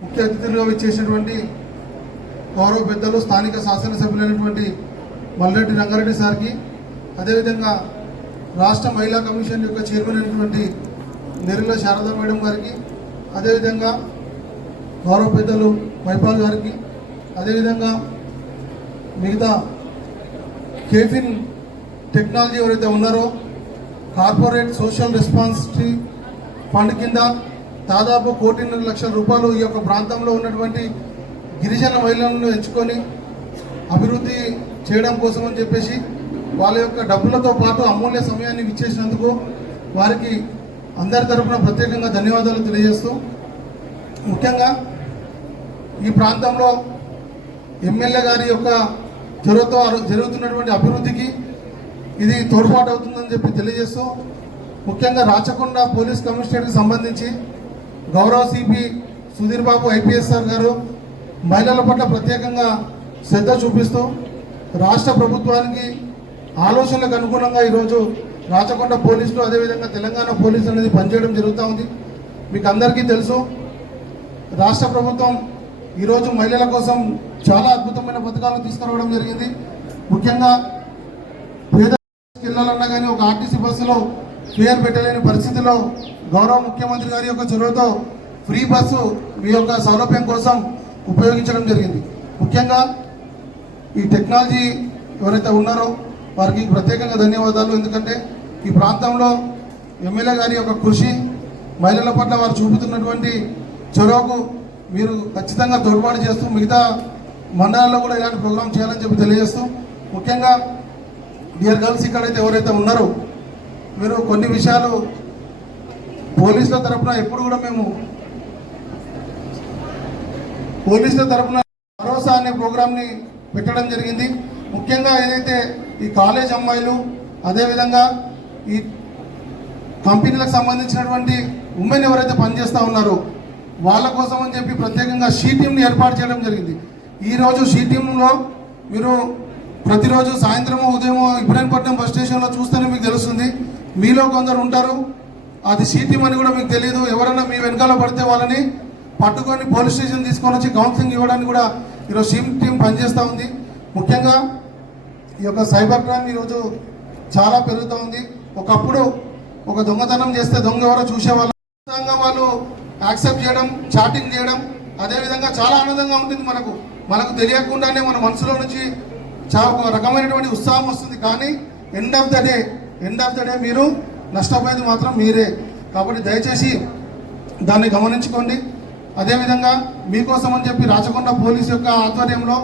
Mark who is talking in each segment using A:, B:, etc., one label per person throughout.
A: ముఖ్య అతిథులుగా వచ్చేసినటువంటి గౌరవ పెద్దలు స్థానిక శాసనసభ్యులైనటువంటి మల్లెడ్డి రంగారెడ్డి సార్కి అదేవిధంగా రాష్ట్ర మహిళా కమిషన్ యొక్క చైర్మన్ అయినటువంటి నెరుల శారదా మేడం గారికి అదేవిధంగా గౌరవ పెద్దలు మైపాల్ గారికి అదేవిధంగా మిగతా కేఫిన్ టెక్నాలజీ ఎవరైతే ఉన్నారో కార్పొరేట్ సోషల్ రెస్పాన్సిబిలిటీ ఫండ్ కింద దాదాపు కోటిన్నర లక్షల రూపాయలు ఈ యొక్క ప్రాంతంలో ఉన్నటువంటి గిరిజన మహిళలను ఎంచుకొని అభివృద్ధి చేయడం కోసం అని చెప్పేసి వాళ్ళ యొక్క డబ్బులతో పాటు అమూల్య సమయాన్ని ఇచ్చేసినందుకు వారికి అందరి తరపున ప్రత్యేకంగా ధన్యవాదాలు తెలియజేస్తూ ముఖ్యంగా ఈ ప్రాంతంలో ఎమ్మెల్యే గారి యొక్క చొరవతో జరుగుతున్నటువంటి అభివృద్ధికి ఇది తోడ్పాటు అవుతుందని చెప్పి తెలియజేస్తూ ముఖ్యంగా రాచకొండ పోలీస్ కమిషనరేట్కి సంబంధించి గౌరవ CP Sudheer Babu IPS sir garu మహిళల పట్ల ప్రత్యేకంగా శ్రద్ధ చూపిస్తూ రాష్ట్ర ప్రభుత్వానికి ఆలోచనలకు అనుగుణంగా ఈరోజు రాచకొండ పోలీసులు అదేవిధంగా తెలంగాణ పోలీసులు అనేది పనిచేయడం జరుగుతూ ఉంది. మీకు అందరికీ తెలుసు రాష్ట్ర ప్రభుత్వం ఈరోజు మహిళల కోసం చాలా అద్భుతమైన పథకాలను తీసుకురావడం జరిగింది. ముఖ్యంగా పేద వెళ్ళాలన్నా కానీ ఒక ఆర్టీసీ బస్సులో ఫేర్ పెట్టలేని పరిస్థితిలో గౌరవ ముఖ్యమంత్రి గారి యొక్క చొరవతో ఫ్రీ బస్సు మీ యొక్క సౌలభ్యం కోసం ఉపయోగించడం జరిగింది. ముఖ్యంగా ఈ టెక్నాలజీ ఎవరైతే ఉన్నారో వారికి ప్రత్యేకంగా ధన్యవాదాలు. ఎందుకంటే ఈ ప్రాంతంలో ఎమ్మెల్యే గారి యొక్క కృషి మహిళల పట్ల వారు చూపుతున్నటువంటి చొరవకు మీరు ఖచ్చితంగా తోడ్పాటు చేస్తూ మిగతా మండలాల్లో కూడా ఇలాంటి ప్రోగ్రామ్ చేయాలని చెప్పి తెలియజేస్తూ ముఖ్యంగా డియర్ గర్ల్స్ ఇక్కడైతే ఎవరైతే ఉన్నారో మీరు కొన్ని విషయాలు పోలీసుల తరపున ఎప్పుడు కూడా మేము పోలీసుల తరపున భరోసా అనే ప్రోగ్రామ్ని పెట్టడం జరిగింది. ముఖ్యంగా ఏదైతే ఈ కాలేజ్ అమ్మాయిలు అదేవిధంగా ఈ కంపెనీలకు సంబంధించినటువంటి ఉమెన్ ఎవరైతే పనిచేస్తూ ఉన్నారో వాళ్ళ కోసం అని చెప్పి ప్రత్యేకంగా షీ టీంని ఏర్పాటు చేయడం జరిగింది. ఈరోజు షీ టీంలో మీరు ప్రతిరోజు సాయంత్రము ఉదయమో ఇబ్రాహీంపట్నం బస్ స్టేషన్లో చూస్తేనే మీకు తెలుస్తుంది. మీలో కొందరు ఉంటారు. అది షీ అని కూడా మీకు తెలియదు ఎవరైనా మీ వెనకాల పడితే వాళ్ళని పట్టుకొని పోలీస్ స్టేషన్ తీసుకొని వచ్చి కౌన్సిలింగ్ ఇవ్వడానికి కూడా ఈరోజు సీమ్ టీం పనిచేస్తూ ఉంది. ముఖ్యంగా ఈ యొక్క సైబర్ క్రైమ్ ఈరోజు చాలా పెరుగుతూ ఉంది. ఒకప్పుడు ఒక దొంగతనం చేస్తే దొంగ ఎవరో చూసేవాళ్ళు. వాళ్ళు యాక్సెప్ట్ చేయడం చాటింగ్ చేయడం అదేవిధంగా చాలా ఆనందంగా ఉంటుంది మనకు. మనకు తెలియకుండానే మన మనసులో నుంచి చాలా ఒక రకమైనటువంటి ఉత్సాహం వస్తుంది. కానీ end of the day end of the day మీరు నష్టపోయేది మాత్రం మీరే. కాబట్టి దయచేసి దాన్ని గమనించుకోండి. అదేవిధంగా మీకోసం అని చెప్పి రాచకొండ పోలీస్ యొక్క ఆధ్వర్యంలో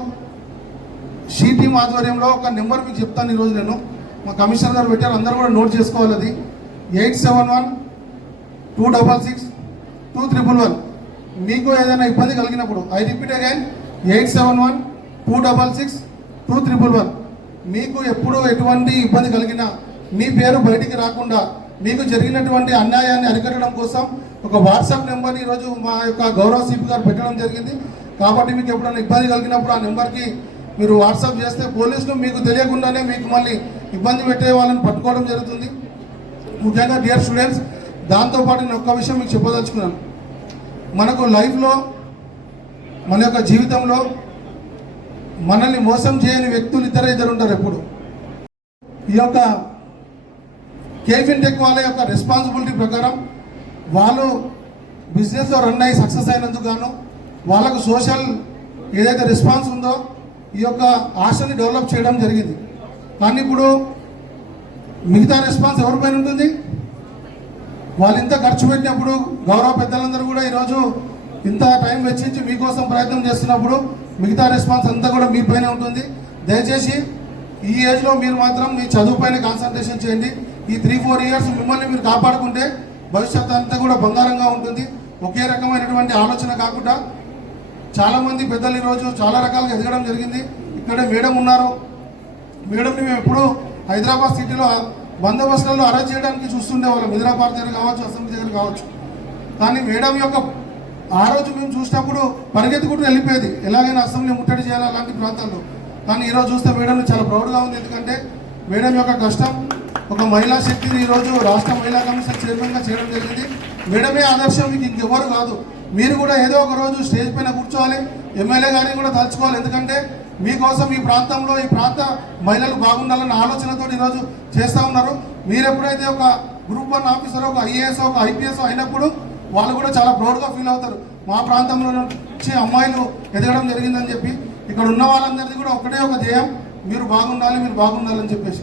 A: షీ టీమ్ ఆధ్వర్యంలో ఒక నెంబర్ మీకు చెప్తాను ఈరోజు నేను. మా కమిషనర్ గారు పెట్టారు అందరూ కూడా నోట్ చేసుకోవాలి అది. Eight seven one two double six two triple one. మీకు ఏదైనా ఇబ్బంది కలిగినప్పుడు I repeat again eight seven one two double six two triple one. మీకు ఎప్పుడు ఎటువంటి ఇబ్బంది కలిగినా మీ పేరు బయటికి రాకుండా మీకు జరిగినటువంటి అన్యాయాన్ని అరికట్టడం కోసం ఒక వాట్సాప్ నెంబర్ని ఈరోజు మా యొక్క గౌరవ సిపి గారు పెట్టడం జరిగింది. కాబట్టి మీకు ఎప్పుడైనా ఇబ్బంది కలిగినప్పుడు ఆ నెంబర్కి మీరు వాట్సాప్ చేస్తే పోలీసులు మీకు తెలియకుండానే మీకు మళ్ళీ ఇబ్బంది పెట్టే వాళ్ళని పట్టుకోవడం జరుగుతుంది. ముఖ్యంగా డియర్ స్టూడెంట్స్ దాంతోపాటు నేను ఒక్క విషయం మీకు చెప్పదలుచుకున్నాను. మనకు లైఫ్లో మన యొక్క జీవితంలో మనల్ని మోసం చేయని వ్యక్తులు ఇద్దరు ఇద్దరు ఉంటారు ఎప్పుడు. ఈ యొక్క కేఫిన్ టెక్ వాళ్ళ యొక్క రెస్పాన్సిబిలిటీ ప్రకారం వాళ్ళు బిజినెస్ రన్ అయ్యి సక్సెస్ అయినందుకు గాను వాళ్ళకు సోషల్ ఏదైతే రెస్పాన్స్ ఉందో ఈ యొక్క ఆశని డెవలప్ చేయడం జరిగింది. కానీ ఇప్పుడు మిగతా రెస్పాన్స్ ఎవరిపైన ఉంటుంది? వాళ్ళు ఇంత ఖర్చు పెట్టినప్పుడు గౌరవ పెద్దలందరూ కూడా ఈరోజు ఇంత టైం వెచ్చించి మీకోసం ప్రయత్నం చేస్తున్నప్పుడు మిగతా రెస్పాన్స్ అంతా కూడా మీపైనే ఉంటుంది. దయచేసి ఈ ఏజ్లో మీరు మాత్రం మీ చదువు పైన కాన్సన్ట్రేషన్ చేయండి. ఈ త్రీ ఫోర్ ఇయర్స్ మిమ్మల్ని మీరు కాపాడుకుంటే భవిష్యత్తు అంతా కూడా బంగారంగా ఉంటుంది. ఒకే రకమైనటువంటి ఆలోచన కాకుండా చాలామంది పెద్దలు ఈరోజు చాలా రకాలుగా ఎదగడం జరిగింది. ఇక్కడ మేడం ఉన్నారు. మేడంని మేము ఎప్పుడు హైదరాబాద్ సిటీలో బందోబస్తులలో అరెస్ట్ చేయడానికి చూస్తుండే వాళ్ళం. హైదరాబాద్ దగ్గర కావచ్చు అసెంబ్లీ దగ్గర కావచ్చు. కానీ మేడం యొక్క ఆ రోజు మేము చూసినప్పుడు పరిగెత్తుకుంటూ వెళ్ళిపోయేది. ఎలాగైనా అసెంబ్లీ ముట్టడి చేయాలి అలాంటి ప్రాంతాల్లో. కానీ ఈరోజు చూస్తే మేడం చాలా ప్రౌడ్గా ఉంది. ఎందుకంటే మేడం యొక్క కష్టం ఒక మహిళా శక్తిని ఈరోజు రాష్ట్ర మహిళా కమిషన్ చైర్మన్గా చేయడం జరిగింది. మేడమే ఆదర్శం మీకు ఇంకెవరు కాదు. మీరు కూడా ఏదో ఒక రోజు స్టేజ్ పైన కూర్చోవాలి. ఎమ్మెల్యే గారిని కూడా తలుచుకోవాలి. ఎందుకంటే మీకోసం ఈ ప్రాంతంలో ఈ ప్రాంత మహిళలు బాగుండాలన్న ఆలోచనతో ఈరోజు చేస్తూ ఉన్నారు. మీరు ఎప్పుడైతే ఒక గ్రూప్ వన్ ఆఫీసర్ ఒక ఐఏఎస్ ఒక ఐపీఎస్ అయినప్పుడు వాళ్ళు కూడా చాలా ప్రౌడ్గా ఫీల్ అవుతారు. మా ప్రాంతంలో నుంచి అమ్మాయిలు ఎదగడం జరిగిందని చెప్పి ఇక్కడ ఉన్న వాళ్ళందరిది కూడా ఒకటే ఒక ధ్యేయం. మీరు బాగుండాలి మీరు బాగుండాలని చెప్పేసి.